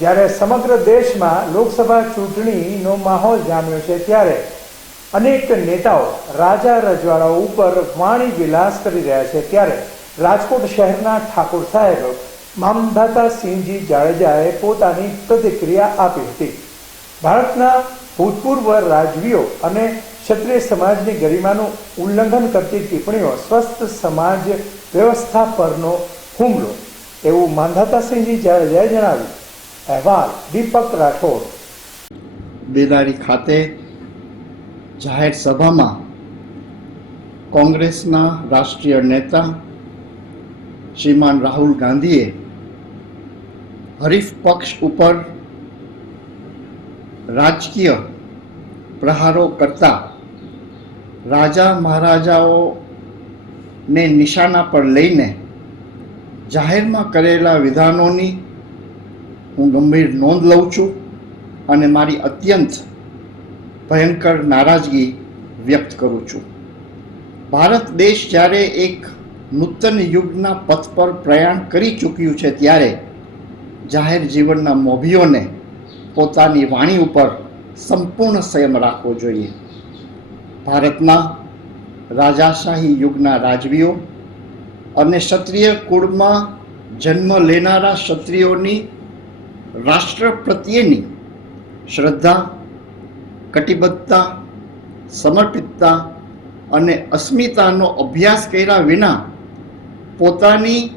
જ્યારે સમગ્ર દેશમાં લોકસભા ચૂંટણીનો માહોલ જામ્યો છે ત્યારે અનેક નેતાઓ રાજા રજવાડાઓ ઉપર વાણી વિલાસ કરી રહ્યા છે. ત્યારે રાજકોટ શહેરના ઠાકોર સાહેબ મામધાતા સિંહજી જાડેજાએ પોતાની પ્રતિક્રિયા આપી હતી. ભારતના ભૂતપૂર્વ રાજવીઓ અને ક્ષત્રિય સમાજની ગરિમાનું ઉલ્લંઘન કરતી ટિપ્પણીઓ સ્વસ્થ સમાજ વ્યવસ્થા પરનો હુમલો, એવું માંધાતાસિંહજી જાડેજાએ જણાવ્યું. અહેવાલ, દીપક રાઠોડ. બેદારી ખાતે જાહેર સભામાં કોંગ્રેસના રાષ્ટ્રીય નેતા શ્રીમાન રાહુલ ગાંધીએ હરીફ પક્ષ ઉપર રાજકીય પ્રહારો કરતા રાજા મહારાજાઓને નિશાના પર લઈને જાહેરમાં કરેલા વિધાનોની હું ગંભીર નોંધ લઉં છું અને મારી અત્યંત ભયંકર નારાજગી વ્યક્ત કરું છું. ભારત દેશ જ્યારે એક નૂતન યુગના પથ પર પ્રયાણ કરી ચૂક્યું છે ત્યારે જાહેર જીવનના મોભીઓને પોતાની વાણી ઉપર સંપૂર્ણ સંયમ રાખવો જોઈએ. ભારતના રાજાશાહી યુગના રાજવીઓ અને ક્ષત્રિય કુળમાં જન્મ લેનારા ક્ષત્રિયોની રાષ્ટ્ર પ્રત્યેની શ્રદ્ધા, કટિબદ્ધતા, સમર્પિતતા અને અસ્મિતાનો અભ્યાસ કર્યા વિના પોતાની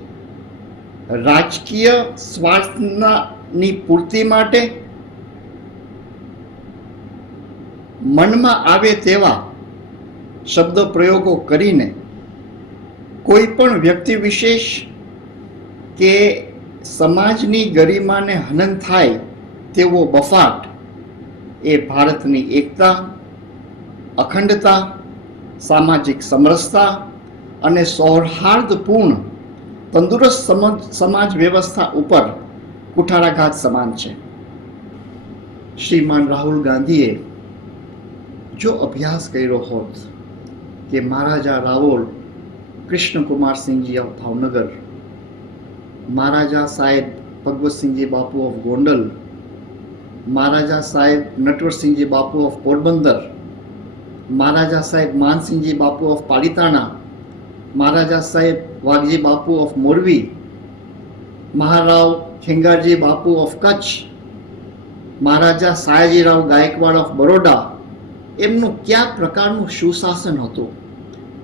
રાજકીય સ્વાર્થની પૂર્તિ માટે મનમાં આવે તેવા શબ્દ પ્રયોગો કરીને કોઈ પણ વ્યક્તિ વિશેષ કે સમાજની ગરિમાને હનન થાય તેવો બફાટ એ ભારતની એકતા, અખંડતા, સામાજિક સમરસતા અને સૌહાર્દપૂર્ણ તંદુરસ્ત સમજ વ્યવસ્થા ઉપર કુઠારાઘાત સમાન છે. શ્રીમાન રાહુલ ગાંધીએ જો અભ્યાસ કર્યો હોત કે મહારાજા રાવોલ, કૃષ્ણકુમાર સિંહજી ઓફ ભાવનગર મહારાજા સાહેબ ભગવતસિંહજી બાપુ ઓફ ગોંડલ, મહારાજા સાહેબ નટવરસિંહજી બાપુ ઓફ પોરબંદર, મહારાજા સાહેબ માનસિંહજી બાપુ ઓફ પાલિતાણા, મહારાજા સાહેબ વાઘજી બાપુ of Morbi, Maharao Khengarji Bapu of Kutch, Maharaja Sayajirao Gaekwad of Baroda, એમનું કયા પ્રકારનું સુશાસન હતું?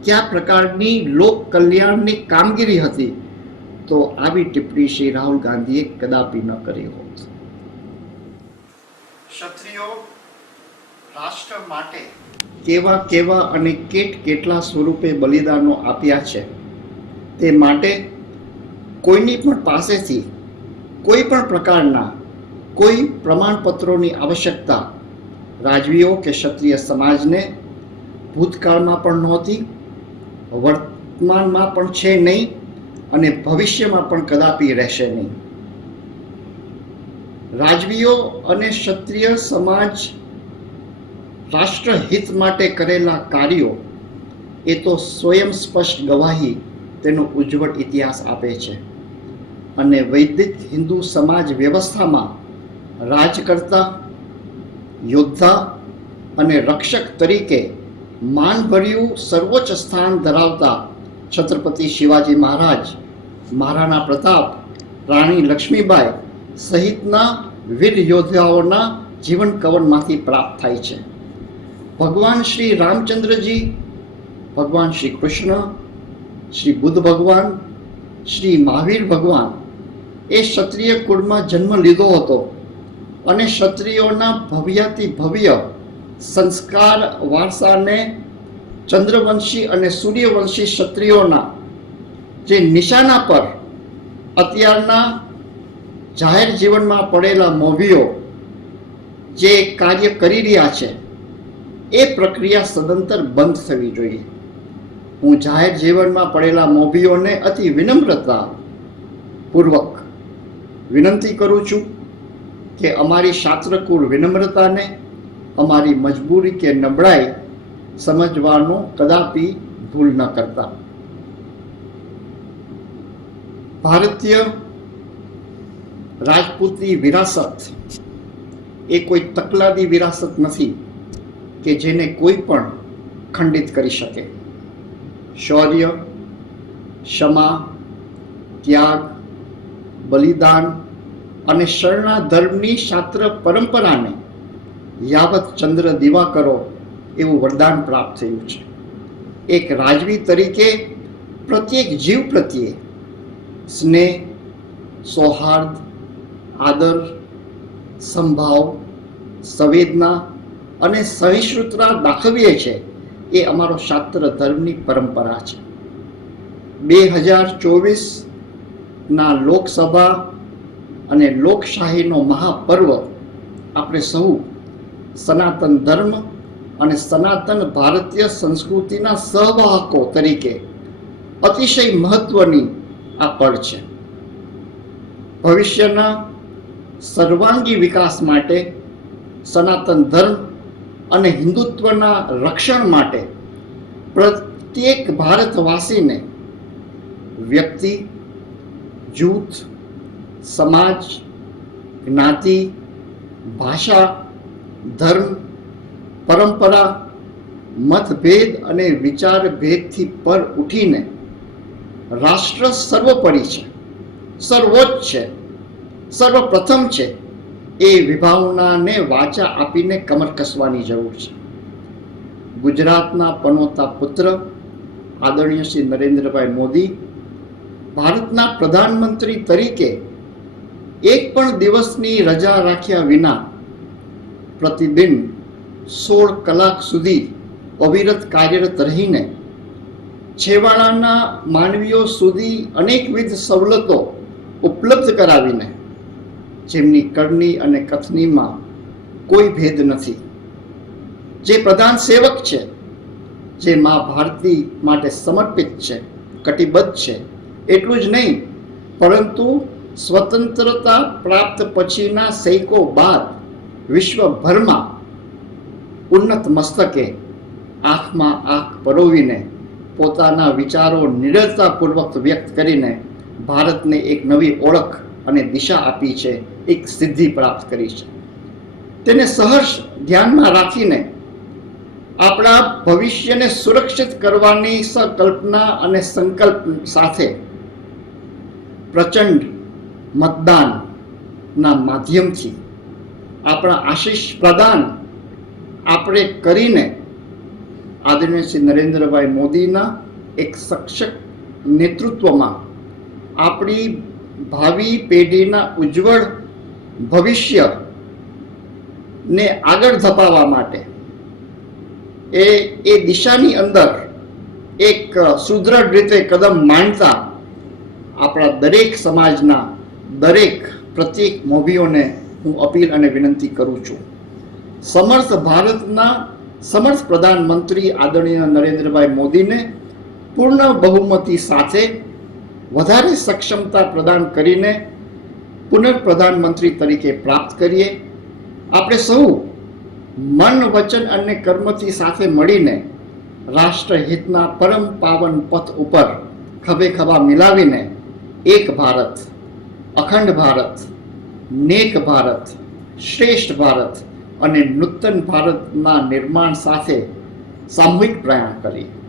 કયા પ્રકારની લોક કલ્યાણની કામગીરી હતી? તો આવી ટિપ્પણી શ્રી રાહુલ ગાંધીએ કદાપી ન કરી હોત. ક્ષત્રિયો રાષ્ટ્ર માટે કેવા કેવા અને કેટ કેટલા સ્વરૂપે બલિદાનો આપ્યા છે તે માટે કોઈની પણ પાસેથી કોઈ પણ પ્રકારના કોઈ પ્રમાણપત્રોની આવશ્યકતા રાજવીઓ કે ક્ષત્રિય સમાજને ભૂતકાળમાં પણ નહોતી વર્તમાનમાં પણ છે નહીં અને ભવિષ્યમાં પણ કદાપી રહેશે નહીં. રાજવીઓ અને ક્ષત્રિય સમાજ રાષ્ટ્રહિત માટે કરેલા કાર્યો એ તો સ્વયં સ્પષ્ટ ગવાહી તેનો ઉજ્જવળ ઇતિહાસ આપે છે. અને વૈદિક હિન્દુ સમાજ વ્યવસ્થામાં રાજકર્તા યોદ્ધા અને રક્ષક તરીકે માનભર્યું સર્વોચ્ચ સ્થાન ધરાવતા છત્રપતિ શિવાજી મહારાજ, મહારાણા પ્રતાપ, રાણી લક્ષ્મીબાઈ સહિતના વીર યોદ્ધાઓના જીવન કવનમાંથી પ્રાપ્ત થાય છે. ભગવાન શ્રી રામચંદ્રજી, ભગવાન શ્રી કૃષ્ણ, શ્રી બુદ્ધ ભગવાન, શ્રી મહાવીર ભગવાન એ ક્ષત્રિય કુળમાં જન્મ લીધો હતો અને ક્ષત્રિયોના ભવ્યાતિ ભવ્ય સંસ્કાર વારસાને ચંદ્રવંશી અને સૂર્યવંશી ક્ષત્રિયોના જે નિશાના પર અત્યારના જાહેર જીવનમાં પડેલા મોભીઓ જે કાર્ય કરી રહ્યા છે, એ પ્રક્રિયા સદંતર બંધ થવી જોઈએ. હું જાહેર જીવનમાં પડેલા મોભીઓને અતિ વિનમ્રતા પૂર્વક વિનંતી કરું છું કે અમારી શાસ્ત્રકુળ વિનમ્રતાને, અમારી મજબૂરી કે નબળાઈ સમજવાનો કદાપી ભૂલ ન કરતા. ભારતીય રાજપૂતની વિરાસત એ કોઈ તકલાદી વિરાસત નથી કે જેને કોઈ પણ ખંડિત કરી શકે. શૌર્ય, ક્ષમા, ત્યાગ, બલિદાન અને શરણા ધર્મની શાસ્ત્ર પરંપરાને યાવત ચંદ્ર દીવા કરો એવું વરદાન પ્રાપ્ત થયું છે. એક રાજવી તરીકે પ્રત્યેક જીવ પ્રત્યે સ્નેહ, સૌહાર્દ, આદર, સંભાવ, સંવેદના અને સહિષ્ણુતા દાખવીએ છે એ અમારો શાસ્ત્ર ધર્મની પરંપરા છે. બે હજાર ચોવીસના લોકસભા અને લોકશાહીનો મહાપર્વ આપણે સૌ સનાતન ધર્મ અને સનાતન ભારતીય સંસ્કૃતિના સહવાહકો તરીકે અતિશય મહત્વની આ પળ છે. ભવિષ્યના સર્વાંગી વિકાસ માટે, સનાતન ધર્મ અને હિન્દુત્વના રક્ષણ માટે પ્રત્યેક ભારતવાસીને વ્યક્તિ, જૂથ, સમાજ, જ્ઞાતિ, ભાષા, ધર્મ પરંપરા, મતભેદ અને વિચાર ભેદથી પર ઉઠીને રાષ્ટ્ર સર્વોપરી છે, સર્વોચ્ચ છે, સર્વપ્રથમ છે, એ વિભાવનાને વાચા આપીને કમર કસવાની જરૂર છે. ગુજરાતના પનોતા પુત્ર આદરણીય શ્રી નરેન્દ્રભાઈ મોદી ભારતના પ્રધાનમંત્રી તરીકે એક પણ દિવસની રજા રાખ્યા વિના પ્રતિદિન સોળ કલાક સુધી અવિરત કાર્યરત રહીને છેવાડાના માનવીઓ સુધી અનેકવિધ સવલતો ઉપલબ્ધ કરાવીને જેમની કરણી અને કથનીમાં કોઈ ભેદ નથી. જે પ્રધાન સેવક છે, જે મા ભારતી માટે સમર્પિત છે, કટિબદ્ધ છે, એટલું જ નહીં, પરંતુ સ્વતંત્રતા પ્રાપ્ત પછીના સૈકો બાદ વિશ્વભરમાં ઉન્નત મસ્તકે આંખમાં આંખ પરોવીને પોતાના વિચારો નિડરતાપૂર્વક વ્યક્ત કરીને ભારતને એક નવી ઓળખ અને દિશા આપી છે, એક સિદ્ધિ પ્રાપ્ત કરી છે. તેને સહર્ષ ધ્યાનમાં રાખીને આપણા ભવિષ્યને સુરક્ષિત કરવાની સંકલ્પના અને સંકલ્પ સાથે પ્રચંડ મતદાનના માધ્યમથી આપણા આશીષ પ્રદાન આપણે કરીને આદરણીય શ્રી નરેન્દ્રભાઈ મોદીના એક સક્ષક નેતૃત્વમાં આપણી ભાવિ પેઢીના ઉજ્જવળ ભવિષ્ય ને આગળ ધપાવવા માટે એ એ દિશાની અંદર એક સુદૃઢ રીતે કદમ માંડતા આપણા દરેક સમાજના દરેક પ્રત્યેક મોભીઓને હું અપીલ અને વિનંતી કરું છું. સમર્થ ભારતના સમર્થ પ્રધાનમંત્રી આદરણીય નરેન્દ્રભાઈ મોદીને પૂર્ણ બહુમતી સાથે વધારે સક્ષમતા પ્રદાન કરીને પુનઃપ્રધાનમંત્રી તરીકે પ્રાપ્ત કરીએ. આપણે સૌ મન, વચન અને કર્મથી સાથે મળીને રાષ્ટ્રહિતના પરમ પાવન પથ ઉપર ખભે ખભા મિલાવીને એક ભારત, અખંડ ભારત, નેક ભારત, શ્રેષ્ઠ ભારત અને નૂતન ભારતના નિર્માણ સાથે સામૂહિક પ્રયાણ કરીએ